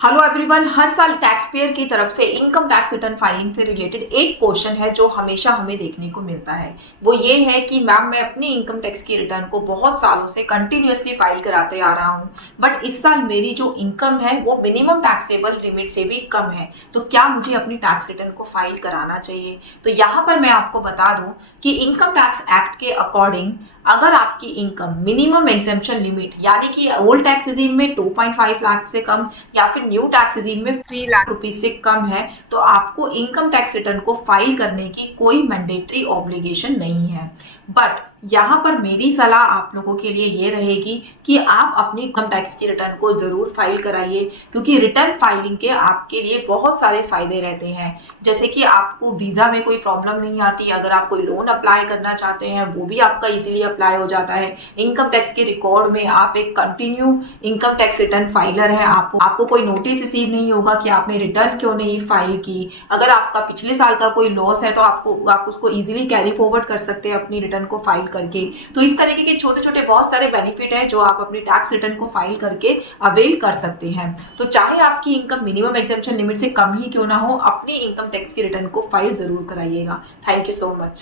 Hello everyone. हर साल tax payer की तरफ से इनकम टैक्स रिटर्न फाइलिंग से रिलेटेड एक क्वेश्चन है जो हमेशा हमें देखने को मिलता है। वो ये है कि मैम मैं अपनी इनकम टैक्स की रिटर्न को बहुत सालों से कंटिन्यूअसली फाइल कराते आ रहा हूँ, बट इस साल मेरी जो इनकम है वो मिनिमम टैक्सेबल लिमिट से भी कम है, तो क्या मुझे अपनी टैक्स रिटर्न को फाइल कराना चाहिए। तो यहाँ पर मैं आपको बता दूं कि इनकम टैक्स एक्ट के अकॉर्डिंग अगर आपकी इनकम मिनिमम एग्जेम्पशन लिमिट यानी कि ओल्ड टैक्स रेजिम में 2.5 लाख से कम या फिर न्यू टैक्स रेजिम में 3 लाख रुपीज से कम है, तो आपको इनकम टैक्स रिटर्न को फाइल करने की कोई मैंडेटरी ऑब्लिगेशन नहीं है। बट यहाँ पर मेरी सलाह आप लोगों के लिए ये रहेगी कि आप अपनी इनकम टैक्स की रिटर्न को जरूर फाइल कराइए, क्योंकि रिटर्न फाइलिंग के आपके लिए बहुत सारे फायदे रहते हैं। जैसे कि आपको वीजा में कोई प्रॉब्लम नहीं आती, अगर आप कोई लोन अप्लाई करना चाहते हैं वो भी आपका इजीली अप्लाई हो जाता है। इनकम टैक्स के रिकॉर्ड में आप एक continue income tax return filer है, आपको कोई नोटिस रिसीव नहीं होगा कि आपने रिटर्न क्यों नहीं फाइल की। अगर आपका पिछले साल का कोई लॉस है तो आप उसको इजीली कैरी फॉरवर्ड कर सकते हैं अपनी रिटर्न को फाइल करके। तो इस तरीके के छोटे छोटे बहुत सारे बेनिफिट हैं जो आप अपनी टैक्स रिटर्न को फाइल करके अवेल कर सकते हैं। तो चाहे आपकी इनकम मिनिमम एग्जेम्पशन लिमिट से कम ही क्यों ना हो, अपनी इनकम टैक्स की रिटर्न को फाइल जरूर कराइएगा। Thank you so much.